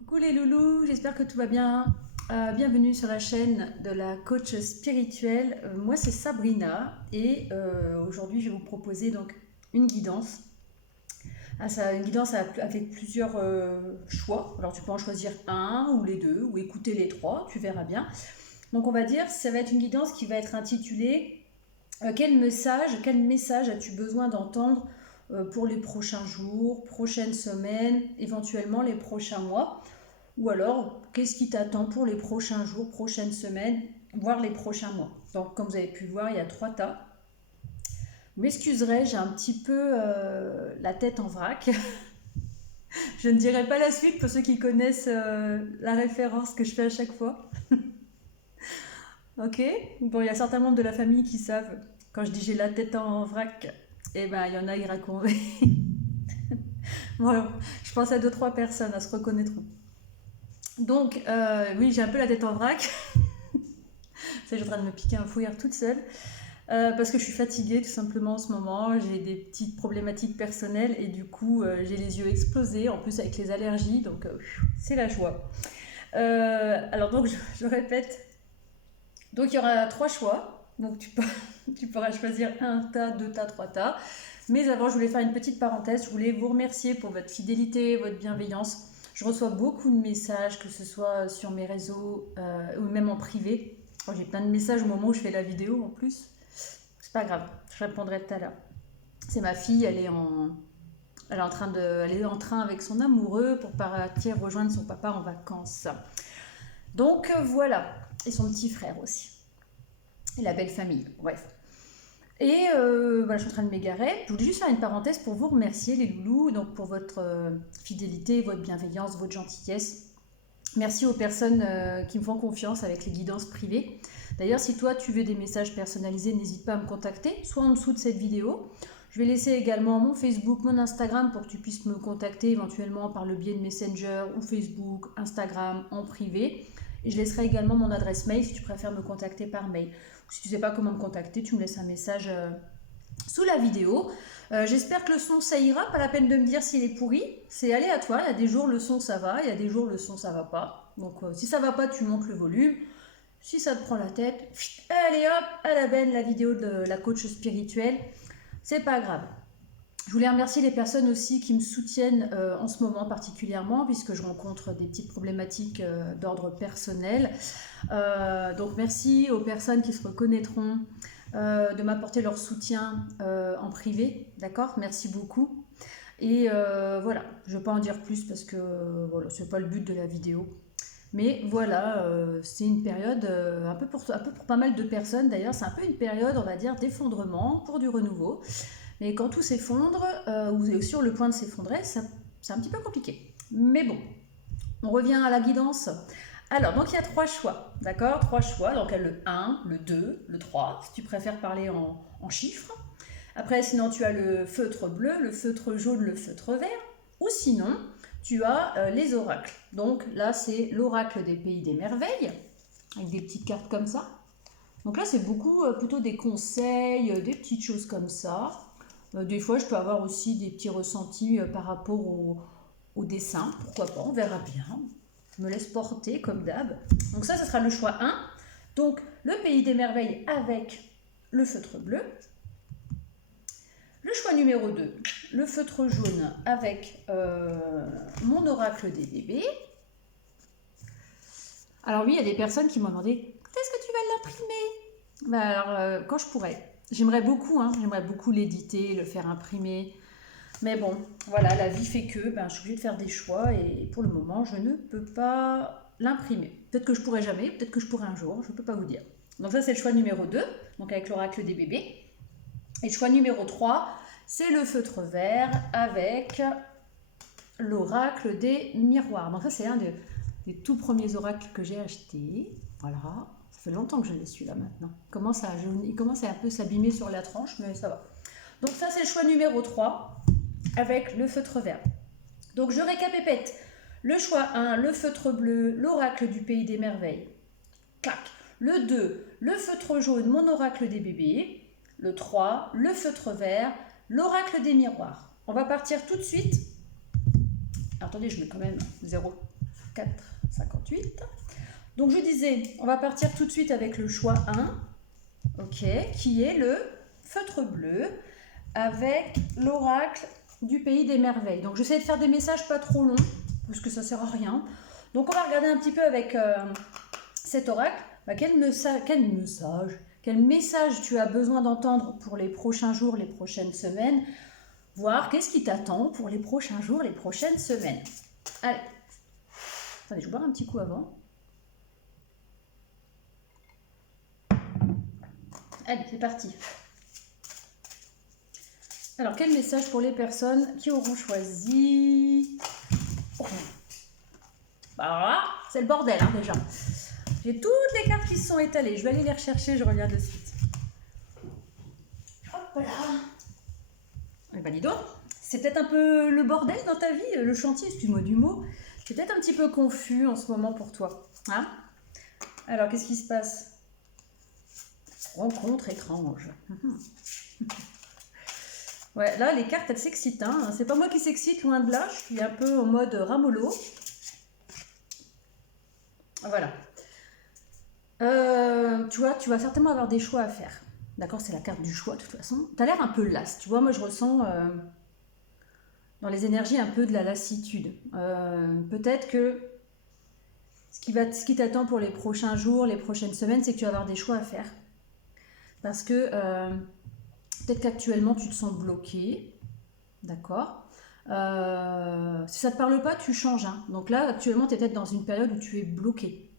Coucou les loulous, j'espère que tout va bien. Bienvenue sur la chaîne de la coach spirituelle. Moi c'est Sabrina et aujourd'hui je vais vous proposer donc une guidance. Une guidance avec plusieurs choix. Alors tu peux en choisir un ou les deux ou écouter les trois, tu verras bien. Donc on va dire ça va être une guidance qui va être intitulée quel message as-tu besoin d'entendre pour les prochains jours, prochaines semaines, éventuellement les prochains mois. Ou alors, qu'est-ce qui t'attend pour les prochains jours, prochaines semaines, voire les prochains mois. Donc, comme vous avez pu le voir, il y a 3 tas. Vous m'excuserez, j'ai un petit peu la tête en vrac. Je ne dirai pas la suite pour ceux qui connaissent la référence que je fais à chaque fois. Ok. Bon, il y a certains membres de la famille qui savent. Quand je dis j'ai la tête en vrac, eh ben, il y en a, ils racontent. Voilà. Je pense à 2-3 personnes, à se reconnaîtront. Donc, oui, j'ai un peu la tête en vrac. Ça, je suis en train de me piquer un fou rire toute seule. Parce que je suis fatiguée tout simplement en ce moment, j'ai des petites problématiques personnelles et du coup j'ai les yeux explosés, en plus avec les allergies, donc c'est la joie. Alors donc je répète, donc il y aura 3 choix, donc tu pourras choisir un tas, 2 tas, 3 tas. Mais avant je voulais faire une petite parenthèse, je voulais vous remercier pour votre fidélité, votre bienveillance. Je reçois beaucoup de messages, que ce soit sur mes réseaux ou même en privé. Oh, j'ai plein de messages au moment où je fais la vidéo en plus. C'est pas grave, je répondrai tout à l'heure. C'est ma fille, elle est en train avec son amoureux pour partir rejoindre son papa en vacances. Donc voilà, et son petit frère aussi. Et la belle famille, bref. Et voilà, je suis en train de m'égarer. Je voulais juste faire une parenthèse pour vous remercier les loulous, donc pour votre fidélité, votre bienveillance, votre gentillesse. Merci aux personnes qui me font confiance avec les guidances privées. D'ailleurs, si toi tu veux des messages personnalisés, n'hésite pas à me contacter, soit en dessous de cette vidéo. Je vais laisser également mon Facebook, mon Instagram pour que tu puisses me contacter éventuellement par le biais de Messenger ou Facebook, Instagram en privé. Et je laisserai également mon adresse mail si tu préfères me contacter par mail. Si tu ne sais pas comment me contacter, tu me laisses un message sous la vidéo. J'espère que le son ça ira, pas la peine de me dire s'il est pourri, c'est aléatoire, il y a des jours le son ça va, il y a des jours le son ça va pas. Donc si ça va pas, tu montes le volume. Si ça te prend la tête, allez hop, à la benne la vidéo de la coach spirituelle, c'est pas grave. Je voulais remercier les personnes aussi qui me soutiennent en ce moment particulièrement, puisque je rencontre des petites problématiques d'ordre personnel. Donc merci aux personnes qui se reconnaîtront de m'apporter leur soutien en privé, d'accord? Merci beaucoup. Et voilà, je ne vais pas en dire plus parce que voilà, ce n'est pas le but de la vidéo. Mais voilà, c'est une période, un peu pour pas mal de personnes d'ailleurs, c'est un peu une période, on va dire, d'effondrement pour du renouveau. Mais quand tout s'effondre, ou est sur le point de s'effondrer, c'est un petit peu compliqué. Mais bon, on revient à la guidance. Alors, donc il y a 3 choix, d'accord? 3 choix, donc il y a le 1, le 2, le 3, si tu préfères parler en chiffres. Après, sinon, tu as le feutre bleu, le feutre jaune, le feutre vert. Ou sinon, tu as les oracles. Donc là, c'est l'oracle des pays des merveilles, avec des petites cartes comme ça. Donc là, c'est beaucoup plutôt des conseils, des petites choses comme ça. Des fois, je peux avoir aussi des petits ressentis par rapport au dessin. Pourquoi pas, on verra bien. Je me laisse porter comme d'hab. Donc ça sera le choix 1. Donc le pays des merveilles avec le feutre bleu. Le choix numéro 2, le feutre jaune avec mon oracle des bébés. Alors oui, il y a des personnes qui m'ont demandé quand est-ce que tu vas l'imprimer? Alors quand je pourrai. J'aimerais beaucoup l'éditer, le faire imprimer. Mais bon, voilà, la vie fait que je suis obligée de faire des choix et pour le moment, je ne peux pas l'imprimer. Peut-être que je pourrai jamais, peut-être que je pourrai un jour, je ne peux pas vous dire. Donc ça, c'est le choix numéro 2, donc avec l'oracle des bébés. Et le choix numéro 3, c'est le feutre vert avec l'oracle des miroirs. Donc ça, c'est un des tout premiers oracles que j'ai acheté. Voilà, ça fait longtemps que je l'ai celui-là maintenant. Il commence à un peu s'abîmer sur la tranche, mais ça va. Donc ça, c'est le choix numéro 3 avec le feutre vert. Donc je récapépète. Le choix 1, le feutre bleu, l'oracle du pays des merveilles. Clac. Le 2, le feutre jaune, mon oracle des bébés. Le 3, le feutre vert, l'oracle des miroirs. On va partir tout de suite. Attendez, je mets quand même 0,4 4,58. Donc je disais, on va partir tout de suite avec le choix 1, ok, qui est le feutre bleu avec l'oracle du pays des merveilles. Donc j'essaie de faire des messages pas trop longs, parce que ça sert à rien. Donc on va regarder un petit peu avec cet oracle, quel message tu as besoin d'entendre pour les prochains jours, les prochaines semaines, voir qu'est-ce qui t'attend pour les prochains jours, les prochaines semaines. Allez, attendez, je vais boire un petit coup avant. Allez, c'est parti. Alors, quel message pour les personnes qui auront choisi... Oh. Bah, c'est le bordel, hein, déjà. J'ai toutes les cartes qui se sont étalées. Je vais aller les rechercher, je reviens de suite. Hop là. Eh ben, dis donc, c'est peut-être un peu le bordel dans ta vie, le chantier, excuse-moi du mot. C'est peut-être un petit peu confus en ce moment pour toi. Hein? Alors, qu'est-ce qui se passe? Rencontre étrange. Ouais, là, les cartes, elles s'excitent. Hein. C'est pas moi qui s'excite, loin de là. Je suis un peu en mode ramolo. Voilà. Tu vois, tu vas certainement avoir des choix à faire. D'accord, c'est la carte du choix, de toute façon. Tu as l'air un peu lasse. Tu vois, moi, je ressens dans les énergies un peu de la lassitude. Peut-être que ce qui t'attend pour les prochains jours, les prochaines semaines, c'est que tu vas avoir des choix à faire. Parce que peut-être qu'actuellement, tu te sens bloqué. D'accord. Si ça ne te parle pas, tu changes. Hein. Donc là, actuellement, tu es peut-être dans une période où tu es bloqué.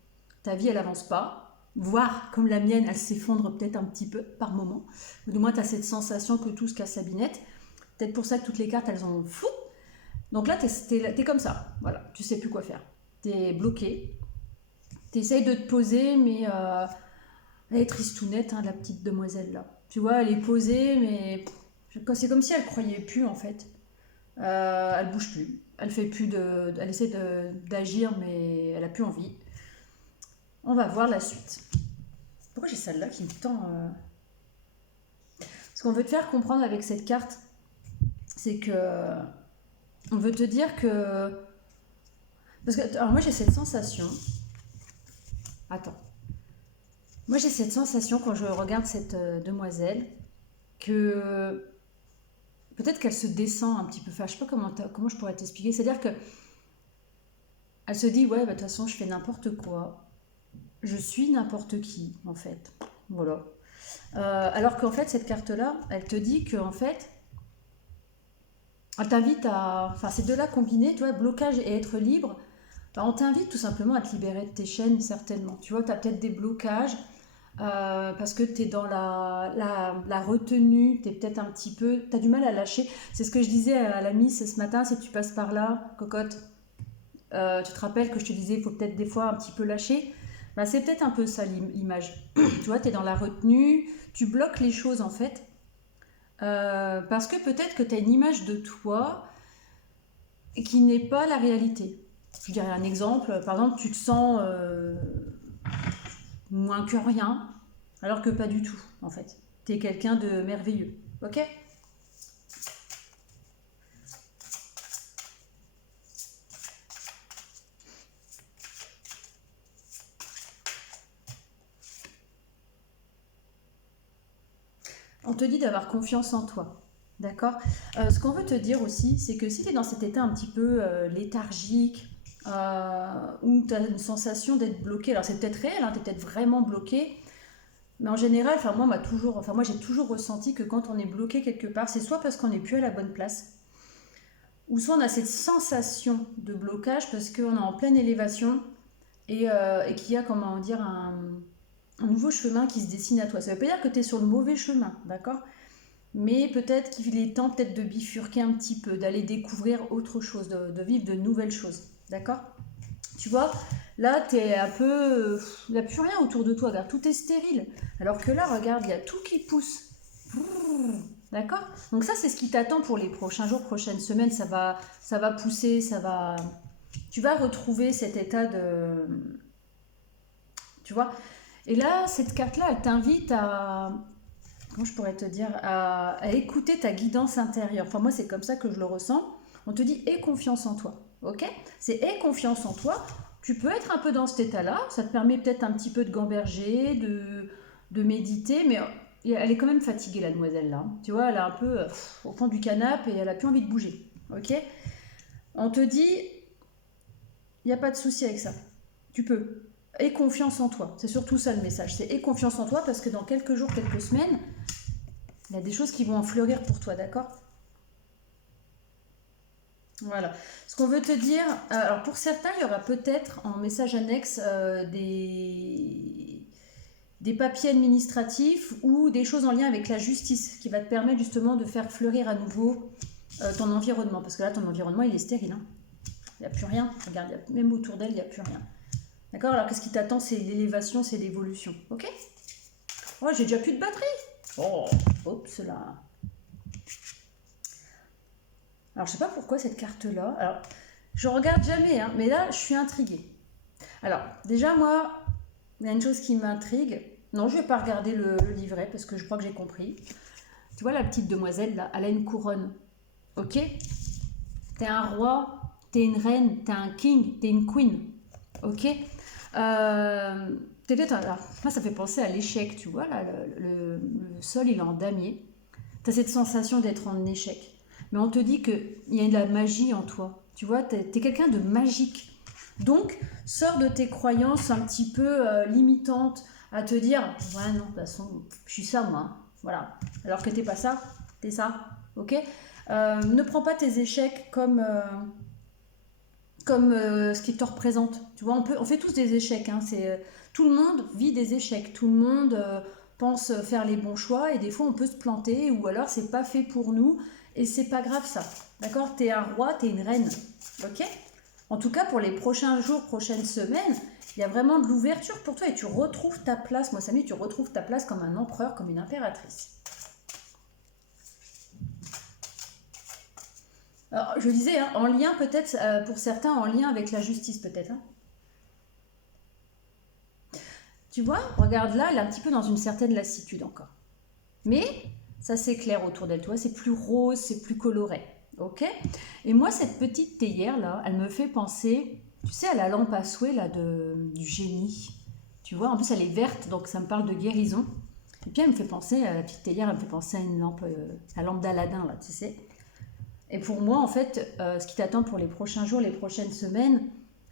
Ta vie, elle avance pas. Voire, comme la mienne, elle s'effondre peut-être un petit peu par moment. Ou du moins, tu as cette sensation que tout se casse à binette. Peut-être pour ça que toutes les cartes, elles ont fou. Donc là, tu es comme ça. Voilà, tu sais plus quoi faire. Tu es bloqué. Tu essayes de te poser, mais elle est tristounette, hein, la petite demoiselle là. Tu vois, elle est posée, mais c'est comme si elle croyait plus en fait. Elle bouge plus. Elle essaie d'agir, mais elle a plus envie. On va voir la suite. Pourquoi j'ai celle-là qui me tend Ce qu'on veut te faire comprendre avec cette carte, c'est que on veut te dire que... Parce que, alors moi j'ai cette sensation... Attends. Moi j'ai cette sensation quand je regarde cette demoiselle que peut-être qu'elle se descend un petit peu. Enfin, je sais pas comment je pourrais t'expliquer. C'est-à-dire que elle se dit, ouais, de toute façon je fais n'importe quoi. Je suis n'importe qui, en fait. Voilà. Alors qu'en fait, cette carte-là, elle te dit qu'en fait, elle t'invite à... Enfin, ces deux-là combinés, tu vois, blocage et être libre, on t'invite tout simplement à te libérer de tes chaînes, certainement. Tu vois, tu as peut-être des blocages parce que tu es dans la retenue, tu es peut-être un petit peu... Tu as du mal à lâcher. C'est ce que je disais à la Miss ce matin, si tu passes par là, cocotte, tu te rappelles que je te disais, il faut peut-être des fois un petit peu lâcher. Ben, c'est peut-être un peu ça l'image. Tu vois, tu es dans la retenue, tu bloques les choses en fait. Parce que peut-être que tu as une image de toi qui n'est pas la réalité. Je dirais un exemple, par exemple, tu te sens moins que rien, alors que pas du tout en fait. Tu es quelqu'un de merveilleux. Ok ? On te dit d'avoir confiance en toi, d'accord? Ce qu'on veut te dire aussi, c'est que si tu es dans cet état un petit peu léthargique, où tu as une sensation d'être bloqué, alors c'est peut-être réel, hein, tu es peut-être vraiment bloqué, mais en général, moi j'ai toujours ressenti que quand on est bloqué quelque part, c'est soit parce qu'on n'est plus à la bonne place, ou soit on a cette sensation de blocage parce qu'on est en pleine élévation et qu'il y a, comment dire, un nouveau chemin qui se dessine à toi. Ça ne veut pas dire que tu es sur le mauvais chemin, d'accord? Mais peut-être qu'il est temps peut-être de bifurquer un petit peu, d'aller découvrir autre chose, de vivre de nouvelles choses, d'accord? Tu vois, là, tu es un peu... Il n'y a plus rien autour de toi, regarde, tout est stérile. Alors que là, regarde, il y a tout qui pousse. D'accord? Donc ça, c'est ce qui t'attend pour les prochains jours, prochaines semaines. Ça va pousser, tu vas retrouver cet état de... Tu vois? Et là, cette carte-là, elle t'invite à... Comment je pourrais te dire? À écouter ta guidance intérieure. Enfin, moi, c'est comme ça que je le ressens. On te dit, aie confiance en toi. Ok? C'est aie confiance en toi tu peux être un peu dans cet état-là. Ça te permet peut-être un petit peu de gamberger, de méditer, mais elle est quand même fatiguée, la demoiselle, là. Tu vois, elle est un peu au fond du canapé et elle a plus envie de bouger. Ok? On te dit, il n'y a pas de souci avec ça. Tu peux. Aie confiance en toi. C'est surtout ça le message. C'est aie confiance en toi parce que dans quelques jours, quelques semaines, il y a des choses qui vont en fleurir pour toi, d'accord? Voilà. Ce qu'on veut te dire, alors pour certains, il y aura peut-être en message annexe des papiers administratifs ou des choses en lien avec la justice qui va te permettre justement de faire fleurir à nouveau ton environnement. Parce que là, ton environnement, il est stérile. Hein. Il n'y a plus rien. Regarde, même autour d'elle, il n'y a plus rien. D'accord? Alors qu'est-ce qui t'attend? C'est l'élévation, c'est l'évolution. Ok? Oh, j'ai déjà plus de batterie. Oh, oups là. Alors je sais pas pourquoi cette carte-là. Alors, je regarde jamais, hein, mais là, je suis intriguée. Alors, déjà, moi, il y a une chose qui m'intrigue. Non, je vais pas regarder le livret parce que je crois que j'ai compris. Tu vois la petite demoiselle là, elle a une couronne. Ok? T'es un roi, t'es une reine, t'es un king, t'es une queen. Ok? Alors, moi, ça fait penser à l'échec, tu vois, là, le sol, il est en damier. T'as cette sensation d'être en échec. Mais on te dit qu'il y a de la magie en toi. Tu vois, t'es quelqu'un de magique. Donc, sors de tes croyances un petit peu limitantes à te dire « Ouais, non, de toute façon, je suis ça, moi. Hein. » Voilà. Alors que t'es pas ça, t'es ça. Ok? Ne prends pas tes échecs comme ce qui te représente. Tu vois, on fait tous des échecs. Hein. Tout le monde vit des échecs. Tout le monde pense faire les bons choix et des fois on peut se planter ou alors c'est pas fait pour nous et c'est pas grave ça. D'accord? T'es un roi, t'es une reine. Ok? En tout cas, pour les prochains jours, prochaines semaines, il y a vraiment de l'ouverture pour toi et tu retrouves ta place. Moi, Samy, tu retrouves ta place comme un empereur, comme une impératrice. Alors, je disais, hein, en lien peut-être, pour certains, en lien avec la justice peut-être. Hein. Tu vois, regarde là, elle est un petit peu dans une certaine lassitude encore. Mais ça s'éclaire autour d'elle, tu vois, c'est plus rose, c'est plus coloré. Ok? Et moi, cette petite théière là, elle me fait penser, tu sais, à la lampe à souhait là, du génie. Tu vois, en plus elle est verte, donc ça me parle de guérison. Et puis elle me fait penser, à la petite théière, elle me fait penser à une lampe, la lampe d'Aladin là, tu sais. Et pour moi, en fait, ce qui t'attend pour les prochains jours, les prochaines semaines,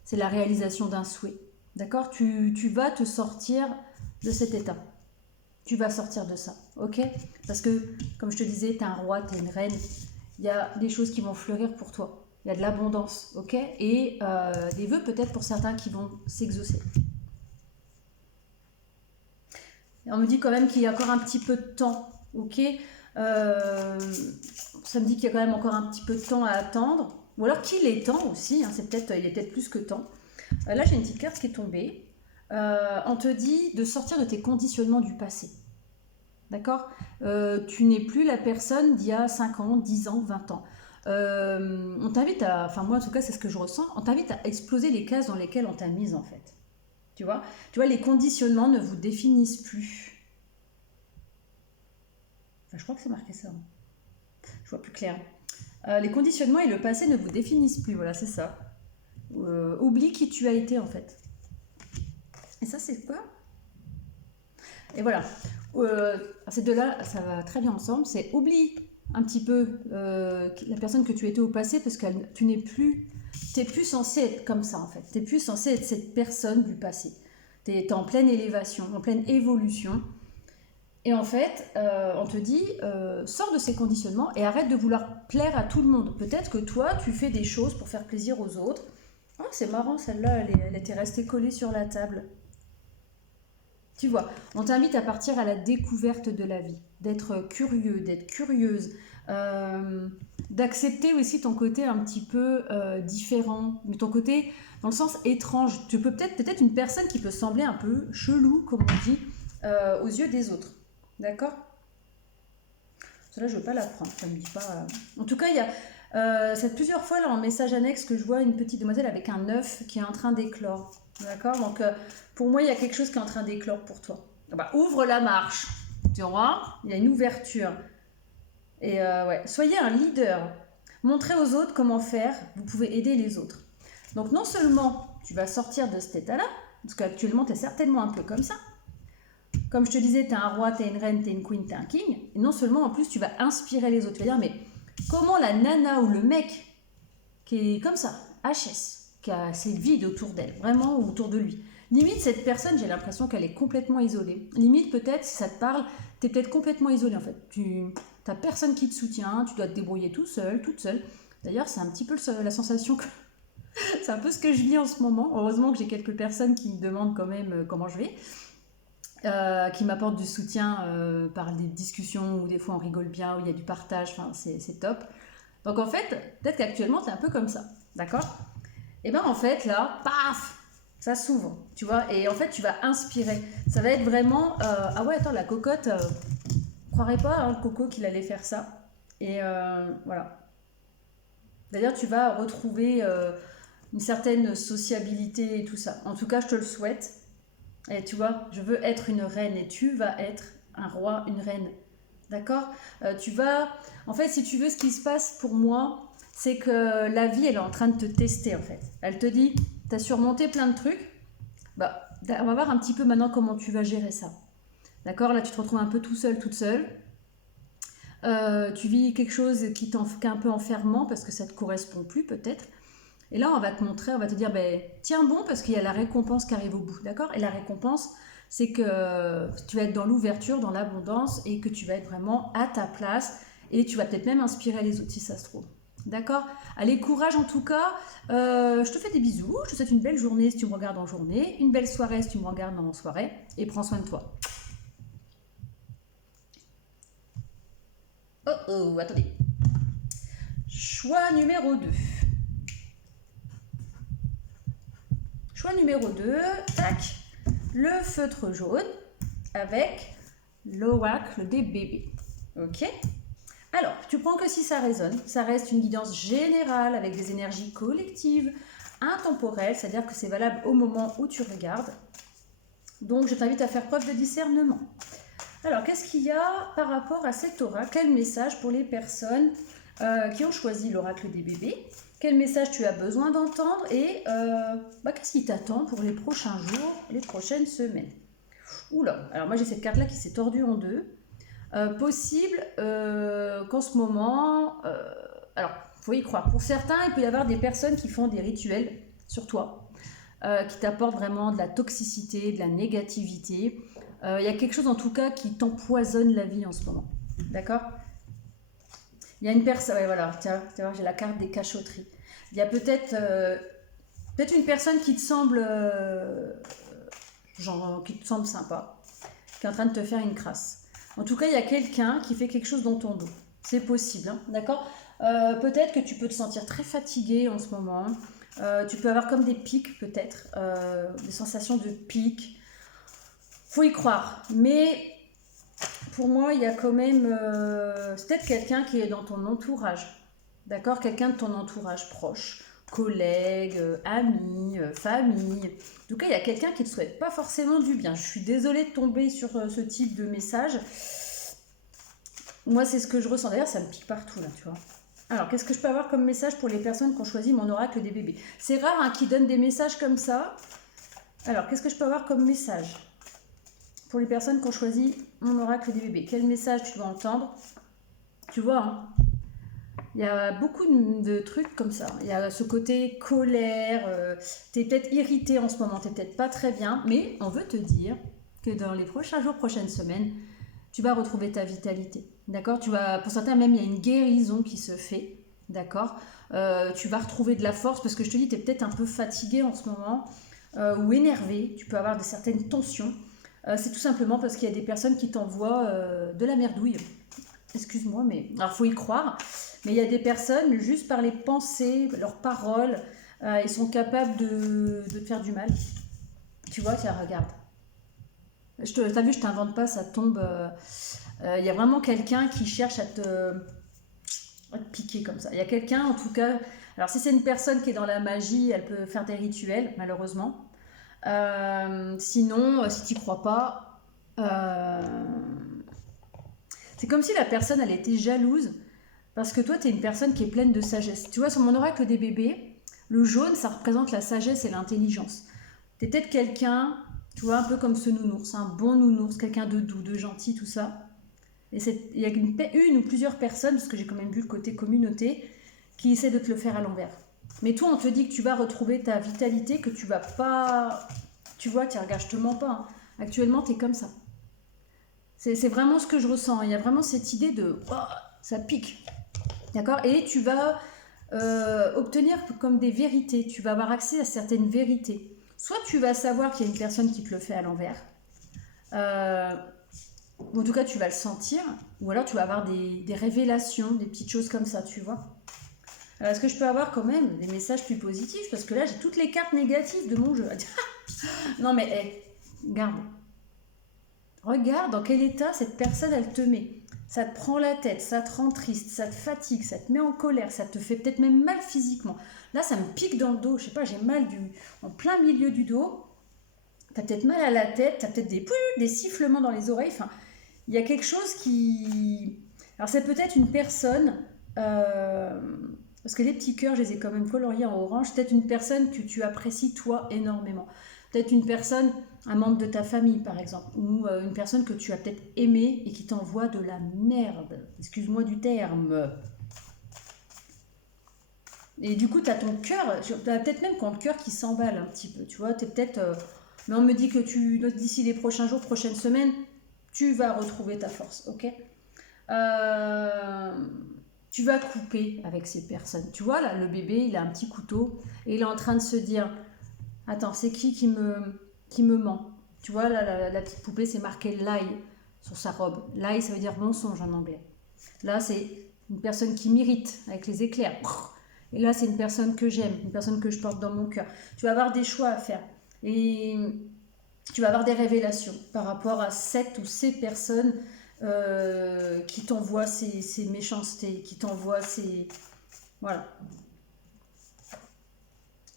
c'est la réalisation d'un souhait. D'accord? Tu vas te sortir de cet état. Tu vas sortir de ça, ok? Parce que, comme je te disais, tu es un roi, tu es une reine. Il y a des choses qui vont fleurir pour toi. Il y a de l'abondance, ok? Et des vœux peut-être pour certains qui vont s'exaucer. Et on me dit quand même qu'il y a encore un petit peu de temps, ok? Ça me dit qu'il y a quand même encore un petit peu de temps à attendre. Ou alors qu'il est temps aussi, hein, il est peut-être plus que temps. Là, j'ai une petite carte qui est tombée. On te dit de sortir de tes conditionnements du passé. D'accord? Tu n'es plus la personne d'il y a 5 ans, 10 ans, 20 ans. On t'invite à, enfin moi en tout cas c'est ce que je ressens, on t'invite à exploser les cases dans lesquelles on t'a mise en fait. Tu vois, les conditionnements ne vous définissent plus. Enfin, je crois que c'est marqué ça. Hein. Je vois plus clair. Les conditionnements et le passé ne vous définissent plus, voilà, c'est ça. Oublie qui tu as été en fait. Et ça c'est quoi? Et voilà. Ces deux-là, ça va très bien ensemble. C'est oublie un petit peu la personne que tu étais au passé parce que tu n'es plus, t'es plus censé être comme ça en fait. T'es plus censé être cette personne du passé. T'es en pleine élévation, en pleine évolution. Et en fait, on te dit, sors de ces conditionnements et arrête de vouloir plaire à tout le monde. Peut-être que toi, tu fais des choses pour faire plaisir aux autres. Oh, c'est marrant, celle-là, elle était restée collée sur la table. Tu vois, on t'invite à partir à la découverte de la vie, d'être curieux, d'être curieuse, d'accepter aussi ton côté un petit peu différent, mais ton côté dans le sens étrange. Tu peux peut-être une personne qui peut sembler un peu chelou, comme on dit, aux yeux des autres. D'accord? Cela, je ne veux pas la prendre, ça me dit pas. En tout cas, il y a c'est plusieurs fois là en message annexe que je vois une petite demoiselle avec un œuf qui est en train d'éclore. D'accord? Donc, pour moi, il y a quelque chose qui est en train d'éclore pour toi. Bah, ouvre la marche. Tu vois? Il y a une ouverture. Et ouais, soyez un leader. Montrez aux autres comment faire. Vous pouvez aider les autres. Donc, non seulement tu vas sortir de cet état-là, parce qu'actuellement, tu es certainement un peu comme ça. Comme je te disais, tu es un roi, tu es une reine, tu es une queen, tu es un king. Et non seulement, en plus, tu vas inspirer les autres. Tu vas dire, mais comment la nana ou le mec qui est comme ça, HS, qui a ses vides autour d'elle, vraiment autour de lui. Limite, cette personne, j'ai l'impression qu'elle est complètement isolée. Limite, peut-être, si ça te parle, tu es peut-être complètement isolé en fait. Tu n'as personne qui te soutient, tu dois te débrouiller tout seul, toute seule. D'ailleurs, c'est un petit peu la sensation que... c'est un peu ce que je vis en ce moment. Heureusement que j'ai quelques personnes qui me demandent quand même comment je vais. Qui m'apportent du soutien par des discussions où des fois on rigole bien, où il y a du partage, enfin c'est top. Donc en fait, peut-être qu'actuellement tu es un peu comme ça, d'accord? Et bien en fait là, paf, ça s'ouvre, tu vois, et en fait tu vas inspirer. Ça va être vraiment, ah ouais attends la cocotte, croirais pas hein, le coco qu'il allait faire ça. Et voilà. D'ailleurs tu vas retrouver une certaine sociabilité et tout ça. En tout cas je te le souhaite. Et tu vois, je veux être une reine et tu vas être un roi, une reine. D'accord? Tu vas... En fait, si tu veux, ce qui se passe pour moi, c'est que la vie, elle est en train de te tester, en fait. Elle te dit, tu as surmonté plein de trucs. Bah, on va voir un petit peu maintenant comment tu vas gérer ça. D'accord? Là, tu te retrouves un peu tout seul, toute seule. Tu vis quelque chose qui est un peu enfermant parce que ça ne te correspond plus, peut-être. Et là, on va te montrer, on va te dire, ben, tiens bon, parce qu'il y a la récompense qui arrive au bout, d'accord? Et la récompense, c'est que tu vas être dans l'ouverture, dans l'abondance, et que tu vas être vraiment à ta place, et tu vas peut-être même inspirer les autres si ça se trouve. D'accord? Allez, courage en tout cas. Je te fais des bisous, je te souhaite une belle journée si tu me regardes en journée, une belle soirée si tu me regardes en soirée, et prends soin de toi. Oh oh, attendez. Choix numéro 2. Choix numéro 2, tac, le feutre jaune avec l'oracle des bébés. Ok? Alors, tu prends que si ça résonne, ça reste une guidance générale avec des énergies collectives, intemporelles, c'est-à-dire que c'est valable au moment où tu regardes. Donc, je t'invite à faire preuve de discernement. Alors, qu'est-ce qu'il y a par rapport à cet oracle? Quel message pour les personnes qui ont choisi l'oracle des bébés? Quel message tu as besoin d'entendre et qu'est-ce qui t'attend pour les prochains jours, les prochaines semaines? Oula, alors moi j'ai cette carte-là qui s'est tordue en deux. Possible qu'en ce moment... alors, il faut y croire. Pour certains, il peut y avoir des personnes qui font des rituels sur toi, qui t'apportent vraiment de la toxicité, de la négativité. Il y a quelque chose en tout cas qui t'empoisonne la vie en ce moment. D'accord? Il y a une personne, ouais, voilà, tiens, j'ai la carte des cachotteries. Il y a peut-être une personne qui te semble qui te semble sympa, qui est en train de te faire une crasse. En tout cas, il y a quelqu'un qui fait quelque chose dans ton dos. C'est possible, hein, d'accord? Peut-être que tu peux te sentir très fatigué en ce moment. Tu peux avoir comme des pics, peut-être, des sensations de pics. Faut y croire, mais pour moi, il y a quand même c'est peut-être quelqu'un qui est dans ton entourage, d'accord? Quelqu'un de ton entourage proche, collègue, ami, famille. En tout cas, il y a quelqu'un qui ne te souhaite pas forcément du bien. Je suis désolée de tomber sur ce type de message. Moi, c'est ce que je ressens. D'ailleurs, ça me pique partout, là, tu vois. Alors, qu'est-ce que je peux avoir comme message pour les personnes qui ont choisi mon oracle des bébés? C'est rare hein, qu'ils donnent des messages comme ça. Alors, qu'est-ce que je peux avoir comme message pour les personnes qui ont choisi mon oracle des bébés? Quel message tu dois entendre? Tu vois, hein, il y a beaucoup de trucs comme ça. Il y a ce côté colère, tu es peut-être irrité en ce moment, tu n'es peut-être pas très bien, mais on veut te dire que dans les prochains jours, prochaines semaines, tu vas retrouver ta vitalité. D'accord? Pour certains même, il y a une guérison qui se fait. D'accord? Tu vas retrouver de la force parce que je te dis, tu es peut-être un peu fatigué en ce moment ou énervé. Tu peux avoir de certaines tensions. C'est tout simplement parce qu'il y a des personnes qui t'envoient de la merdouille. Excuse-moi, mais... Alors, il faut y croire. Mais il y a des personnes, juste par les pensées, leurs paroles, ils sont capables de te faire du mal. Tu vois, tiens, regarde. T'as vu, je t'invente pas, ça tombe... Il y a vraiment quelqu'un qui cherche à te piquer comme ça. Il y a quelqu'un, en tout cas... Alors, si c'est une personne qui est dans la magie, elle peut faire des rituels, malheureusement. Sinon, si tu n'y crois pas... c'est comme si la personne, elle était jalouse parce que toi, tu es une personne qui est pleine de sagesse. Tu vois, sur mon oracle des bébés, Le jaune, ça représente la sagesse et l'intelligence. Tu es peut-être quelqu'un, tu vois, un peu comme ce nounours, un bon nounours, quelqu'un de doux, de gentil, tout ça. Et il y a une ou plusieurs personnes, parce que j'ai quand même vu le côté communauté, qui essaient de te le faire à l'envers. Mais toi, on te dit que tu vas retrouver ta vitalité, que tu vas pas... Tu vois, tiens, regarde, je te mens pas. Hein. Actuellement, tu es comme ça. C'est vraiment ce que je ressens. Il y a vraiment cette idée de... Oh, ça pique. D'accord? Et tu vas obtenir comme des vérités. Tu vas avoir accès à certaines vérités. Soit tu vas savoir qu'il y a une personne qui te le fait à l'envers. En tout cas, tu vas le sentir. Ou alors, tu vas avoir des révélations, des petites choses comme ça, tu vois. Alors, est-ce que je peux avoir quand même des messages plus positifs? Parce que là, j'ai toutes les cartes négatives de mon jeu. Non, mais hey, regarde. Regarde dans quel état cette personne, elle te met. Ça te prend la tête, ça te rend triste, ça te fatigue, ça te met en colère, ça te fait peut-être même mal physiquement. Là, ça me pique dans le dos. Je sais pas, j'ai mal en plein milieu du dos. T'as peut-être mal à la tête, t'as peut-être des sifflements dans les oreilles. Enfin, il y a quelque chose qui... Alors, c'est peut-être une personne... parce que les petits cœurs, je les ai quand même coloriés en orange. Peut-être une personne que tu apprécies, toi, énormément. Peut-être une personne, un membre de ta famille, par exemple. Ou une personne que tu as peut-être aimée et qui t'envoie de la merde. Excuse-moi du terme. Et du coup, tu as ton cœur, tu as peut-être même ton cœur qui s'emballe un petit peu. Tu vois, tu es peut-être... mais on me dit que d'ici les prochains jours, prochaines semaines, tu vas retrouver ta force, ok? Tu vas couper avec ces personnes. Tu vois, là, le bébé, il a un petit couteau et il est en train de se dire, attends, c'est qui me ment? Tu vois, là, la petite poupée, c'est marqué lie sur sa robe. Lie, ça veut dire mensonge en anglais. Là, c'est une personne qui m'irrite avec les éclairs. Et là, c'est une personne que j'aime, une personne que je porte dans mon cœur. Tu vas avoir des choix à faire. Et tu vas avoir des révélations par rapport à cette ou ces personnes qui t'envoient ces méchancetés, qui t'envoient ces... Voilà.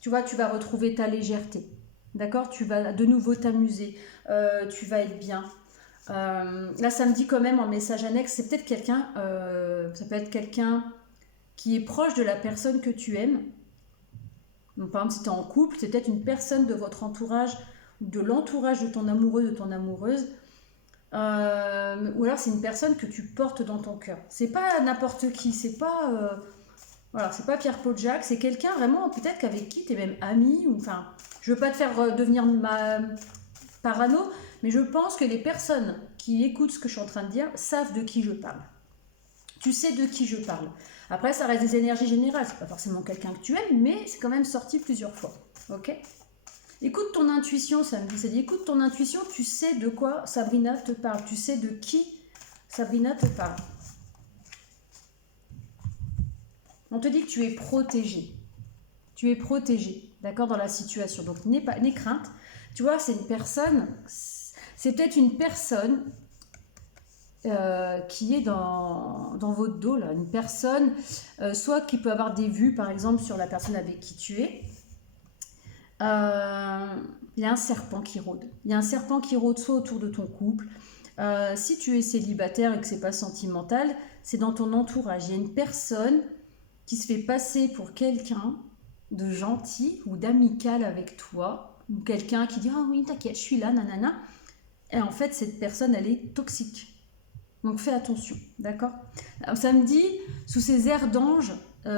Tu vois, tu vas retrouver ta légèreté. D'accord? Tu vas de nouveau t'amuser. Tu vas être bien. Là, ça me dit quand même en message annexe, c'est peut-être quelqu'un, ça peut être quelqu'un qui est proche de la personne que tu aimes. Donc, par exemple, si tu es en couple, c'est peut-être une personne de votre entourage ou de l'entourage de ton amoureux, de ton amoureuse. Ou alors c'est une personne que tu portes dans ton cœur. C'est pas n'importe qui, c'est pas voilà, c'est pas Pierre-Paul Jacques, c'est quelqu'un vraiment peut-être qu'avec qui tu es même ami. Ou, enfin, je veux pas te faire devenir parano, mais je pense que les personnes qui écoutent ce que je suis en train de dire savent de qui je parle. Tu sais de qui je parle. Après, ça reste des énergies générales. C'est pas forcément quelqu'un que tu aimes, mais c'est quand même sorti plusieurs fois. Ok? Écoute ton intuition, ça me dit. Ça dit, écoute ton intuition, tu sais de quoi Sabrina te parle. Tu sais de qui Sabrina te parle. On te dit que tu es protégé. Tu es protégé, d'accord, dans la situation. Donc, n'aie crainte. Tu vois, c'est une personne... C'est peut-être une personne qui est dans votre dos, là. Une personne, soit qui peut avoir des vues, par exemple, sur la personne avec qui tu es. Il y a un serpent qui rôde. Il y a un serpent qui rôde soit autour de ton couple. Si tu es célibataire et que c'est pas sentimental, c'est dans ton entourage. Il y a une personne qui se fait passer pour quelqu'un de gentil ou d'amical avec toi, ou quelqu'un qui dit « Ah oui, t'inquiète, je suis là, nanana ». Et en fait, cette personne, elle est toxique. Donc fais attention, d'accord? Ça me dit, sous ces airs d'ange,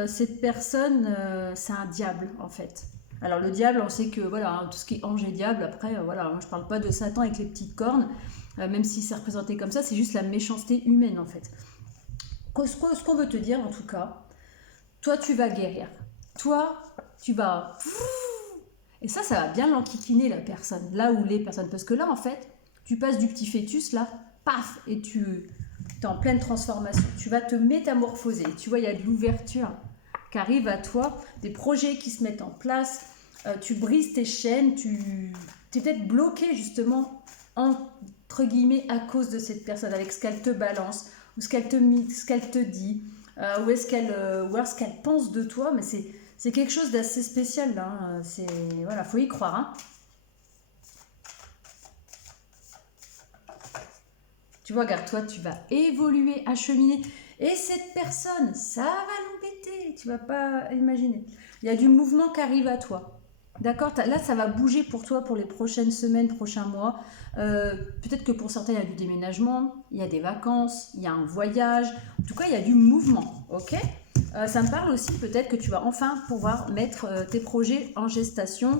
cette personne, c'est un diable, en fait. Alors le diable, on sait que voilà, tout ce qui est ange et diable, après, voilà, moi je parle pas de Satan avec les petites cornes, même si c'est représenté comme ça, c'est juste la méchanceté humaine, en fait. Ce qu'on veut te dire, en tout cas, toi, tu vas guérir. Toi, tu vas... Et ça va bien l'enquiquiner, la personne, là où les personnes. Parce que là, en fait, tu passes du petit fœtus, là, paf, et tu es en pleine transformation. Tu vas te métamorphoser. Tu vois, il y a de l'ouverture qui arrive à toi, des projets qui se mettent en place, tu brises tes chaînes, tu es peut-être bloqué, justement, entre guillemets, à cause de cette personne, avec ce qu'elle te balance, ou ce qu'elle te dit, ou ce qu'elle pense de toi, mais c'est quelque chose d'assez spécial, là, hein. Voilà, faut y croire, hein. Tu vois, regarde, toi, tu vas évoluer, acheminer, et cette personne, ça va l'embêter, tu vas pas imaginer. Il y a du mouvement qui arrive à toi. D'accord? Là, ça va bouger pour toi pour les prochaines semaines, prochains mois. Peut-être que pour certains, il y a du déménagement, il y a des vacances, il y a un voyage. En tout cas, il y a du mouvement. Ok? Ça me parle aussi peut-être que tu vas enfin pouvoir mettre tes projets en gestation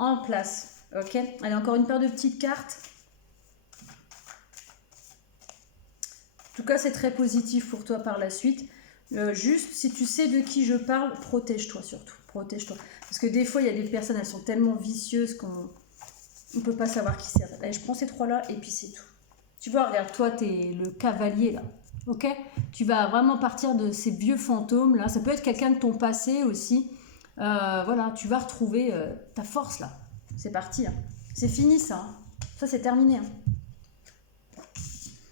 en place. Ok? Allez, encore une paire de petites cartes. En tout cas, c'est très positif pour toi par la suite. Juste, si tu sais de qui je parle, protège-toi surtout. Protège-toi. Parce que des fois, il y a des personnes, elles sont tellement vicieuses qu'on ne peut pas savoir qui c'est. Allez, je prends ces trois-là et puis c'est tout. Tu vois, regarde, toi, tu es le cavalier là. Ok? Tu vas vraiment partir de ces vieux fantômes là. Ça peut être quelqu'un de ton passé aussi. Voilà, tu vas retrouver ta force là. C'est parti. Hein. C'est fini ça. Hein. Ça, c'est terminé. Hein.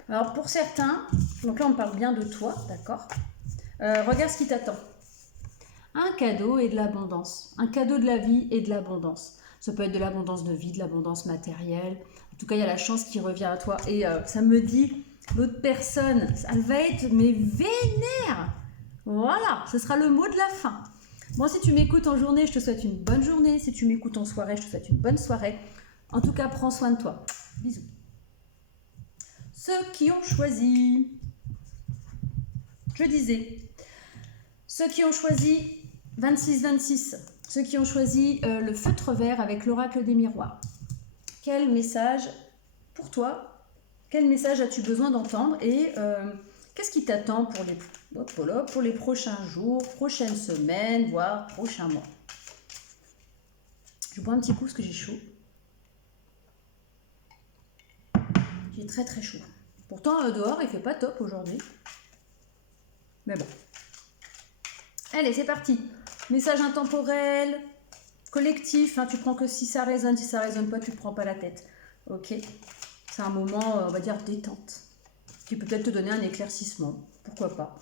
Alors, pour certains, donc là, on parle bien de toi, d'accord? Regarde ce qui t'attend. Un cadeau et de l'abondance. Un cadeau de la vie et de l'abondance. Ça peut être de l'abondance de vie, de l'abondance matérielle. En tout cas, il y a la chance qui revient à toi. Et ça me dit, l'autre personne, elle va être mais vénère. Voilà, ce sera le mot de la fin. Bon, si tu m'écoutes en journée, je te souhaite une bonne journée. Si tu m'écoutes en soirée, je te souhaite une bonne soirée. En tout cas, prends soin de toi. Bisous. Ceux qui ont choisi, je disais, ceux qui ont choisi 26-26, ceux qui ont choisi le feutre vert avec l'oracle des miroirs. Quel message pour toi? Quel message as-tu besoin d'entendre? Et qu'est-ce qui t'attend pour les prochains jours, prochaines semaines, voire prochains mois? Je bois un petit coup parce que j'ai chaud. J'ai très très chaud. Pourtant, dehors, il fait pas top aujourd'hui. Mais bon. Allez, c'est parti. Message intemporel, collectif. Hein, tu prends que si ça résonne pas, tu ne prends pas la tête. Ok. C'est un moment, on va dire, détente. Qui peut peut-être te donner un éclaircissement. Pourquoi pas.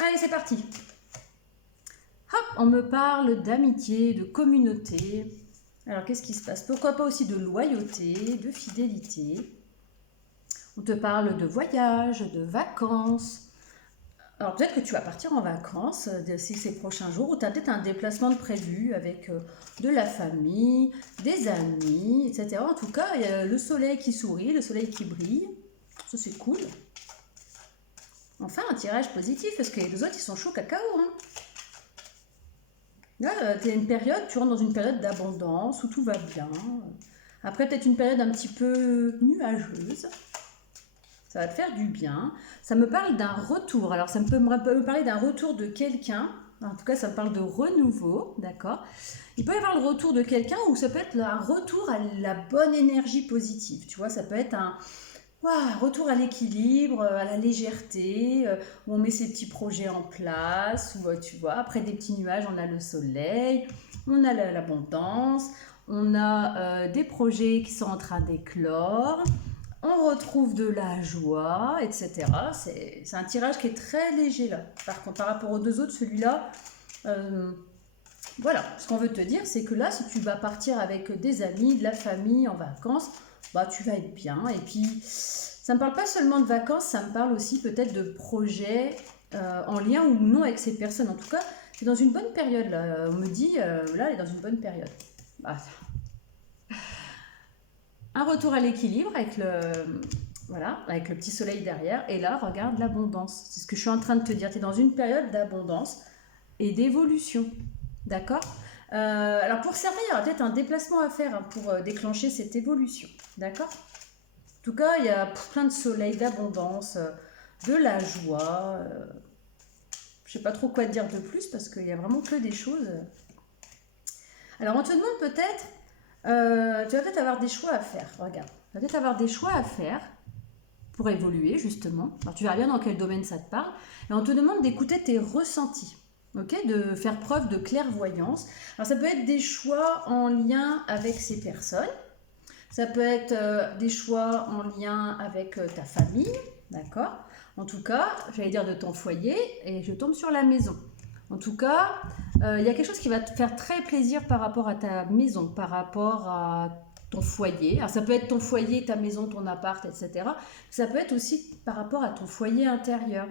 Allez, c'est parti. Hop, on me parle d'amitié, de communauté. Alors, qu'est-ce qui se passe? Pourquoi pas aussi de loyauté, de fidélité. On te parle de voyage, de vacances. Alors peut-être que tu vas partir en vacances ces prochains jours, ou tu as peut-être un déplacement de prévu avec de la famille, des amis, etc. En tout cas, il y a le soleil qui sourit, le soleil qui brille. Ça, c'est cool. Enfin, un tirage positif, parce que les autres, ils sont chauds cacao. Hein. Là, tu rentres dans une période d'abondance où tout va bien. Après, peut-être une période un petit peu nuageuse. Ça va te faire du bien. Ça me parle d'un retour. Alors, ça peut me parler d'un retour de quelqu'un. En tout cas, ça me parle de renouveau, d'accord? Il peut y avoir le retour de quelqu'un ou ça peut être un retour à la bonne énergie positive. Tu vois, ça peut être un retour à l'équilibre, à la légèreté, où on met ses petits projets en place, où tu vois, après des petits nuages, on a le soleil, on a l'abondance, on a des projets qui sont en train d'éclore. On retrouve de la joie, etc. C'est un tirage qui est très léger là. Par contre, par rapport aux deux autres, celui-là, voilà. Ce qu'on veut te dire, c'est que là, si tu vas partir avec des amis, de la famille, en vacances, bah tu vas être bien. Et puis, ça ne me parle pas seulement de vacances, ça me parle aussi peut-être de projets en lien ou non avec ces personnes. En tout cas, c'est dans une bonne période là. On me dit, là, elle est dans une bonne période. Bah, un retour à l'équilibre avec avec le petit soleil derrière. Et là, regarde l'abondance. C'est ce que je suis en train de te dire. Tu es dans une période d'abondance et d'évolution. D'accord? Alors, pour certains, il y aura peut-être un déplacement à faire pour déclencher cette évolution. D'accord? En tout cas, il y a plein de soleil, d'abondance, de la joie. Je ne sais pas trop quoi te dire de plus parce qu'il y a vraiment que des choses. Alors, on te demande peut-être... tu vas peut-être avoir des choix à faire. Regarde, tu vas peut-être avoir des choix à faire pour évoluer, justement. Alors, tu verras bien dans quel domaine ça te parle. Et on te demande d'écouter tes ressentis, ok, de faire preuve de clairvoyance. Alors, ça peut être des choix en lien avec ces personnes. Ça peut être des choix en lien avec ta famille, d'accord? En tout cas, j'allais dire de ton foyer, et je tombe sur la maison. En tout cas, il y a quelque chose qui va te faire très plaisir par rapport à ta maison, par rapport à ton foyer. Alors, ça peut être ton foyer, ta maison, ton appart, etc. Ça peut être aussi par rapport à ton foyer intérieur.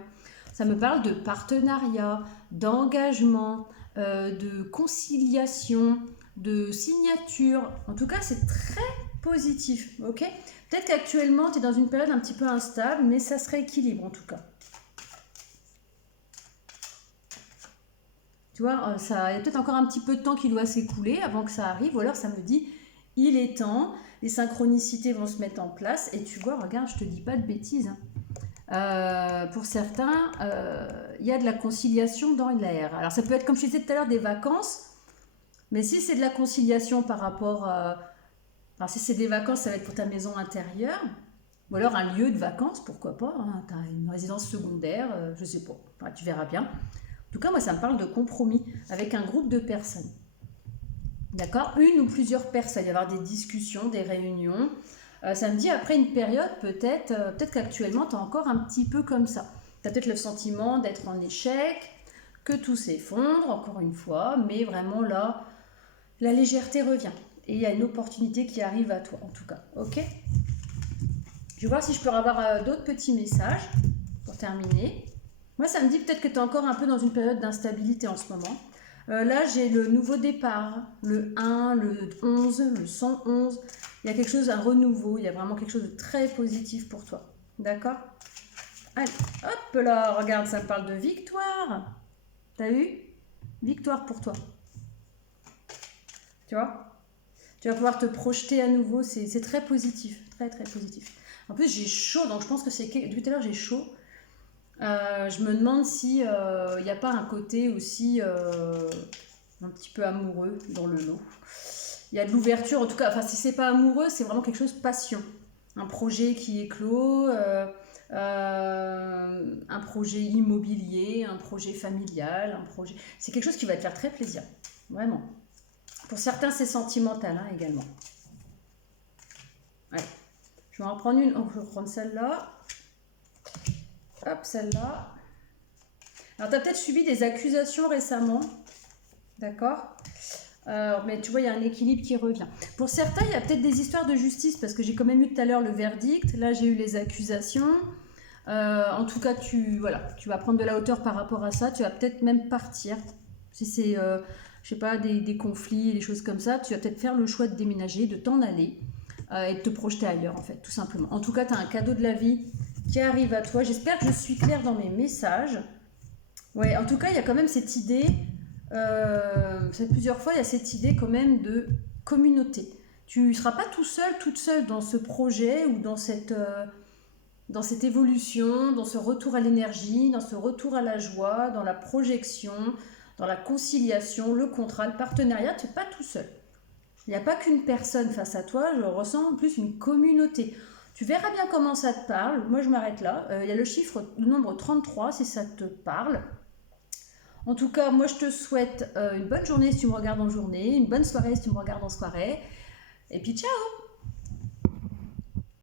Ça me parle de partenariat, d'engagement, de conciliation, de signature. En tout cas, c'est très positif, ok? Peut-être qu'actuellement, tu es dans une période un petit peu instable, mais ça se rééquilibre en tout cas. Tu vois, il y a peut-être encore un petit peu de temps qui doit s'écouler avant que ça arrive, ou alors ça me dit, il est temps, les synchronicités vont se mettre en place, et tu vois, regarde, je te dis pas de bêtises. Pour certains, il y a de la conciliation dans l'air. Alors ça peut être, comme je disais tout à l'heure, des vacances, mais si c'est de la conciliation par rapport alors si c'est des vacances, ça va être pour ta maison intérieure, ou alors un lieu de vacances, pourquoi pas, hein, tu as une résidence secondaire, je sais pas, enfin, tu verras bien. En tout cas, moi, ça me parle de compromis avec un groupe de personnes. D'accord? Une ou plusieurs personnes. Il va y avoir des discussions, des réunions. Ça me dit, après une période, peut-être qu'actuellement, tu es encore un petit peu comme ça. Tu as peut-être le sentiment d'être en échec, que tout s'effondre, encore une fois, mais vraiment là, la légèreté revient. Et il y a une opportunité qui arrive à toi, en tout cas. Ok? Je vais voir si je peux avoir d'autres petits messages pour terminer. Moi, ça me dit peut-être que tu es encore un peu dans une période d'instabilité en ce moment. Là, j'ai le nouveau départ, le 1, le 11, le 111. Il y a quelque chose, un renouveau, il y a vraiment quelque chose de très positif pour toi. D'accord? Allez, hop là, regarde, ça me parle de victoire. T'as vu? Victoire pour toi. Tu vois? Tu vas pouvoir te projeter à nouveau, c'est très positif, très très positif. En plus, j'ai chaud, donc je pense que c'est... Depuis tout à l'heure, j'ai chaud. Je me demande si il n'y a pas un côté aussi un petit peu amoureux dans le lot. Il y a de l'ouverture, en tout cas, enfin si c'est pas amoureux, c'est vraiment quelque chose de passion. Un projet qui éclot, un projet immobilier, un projet familial, un projet... C'est quelque chose qui va te faire très plaisir, vraiment. Pour certains, c'est sentimental hein, également. Allez, je vais en prendre une, je vais prendre celle-là. Hop, celle-là. Alors, tu as peut-être subi des accusations récemment, d'accord? Mais tu vois, il y a un équilibre qui revient. Pour certains, il y a peut-être des histoires de justice, parce que j'ai quand même eu tout à l'heure le verdict. Là, j'ai eu les accusations. En tout cas, tu vas prendre de la hauteur par rapport à ça. Tu vas peut-être même partir. Si c'est, je sais pas, des conflits, des choses comme ça, tu vas peut-être faire le choix de déménager, de t'en aller et de te projeter ailleurs, en fait, tout simplement. En tout cas, tu as un cadeau de la vie qui arrive à toi. J'espère que je suis claire dans mes messages. Ouais, en tout cas, il y a quand même cette idée, plusieurs fois, il y a cette idée quand même de communauté. Tu ne seras pas tout seul, toute seule dans ce projet ou dans cette évolution, dans ce retour à l'énergie, dans ce retour à la joie, dans la projection, dans la conciliation, le contrat, le partenariat, tu n'es pas tout seul. Il n'y a pas qu'une personne face à toi, je ressens en plus une communauté. Tu verras bien comment ça te parle. Moi, je m'arrête là. Il y a le nombre 33, si ça te parle. En tout cas, moi, je te souhaite une bonne journée si tu me regardes en journée, une bonne soirée si tu me regardes en soirée. Et puis, ciao!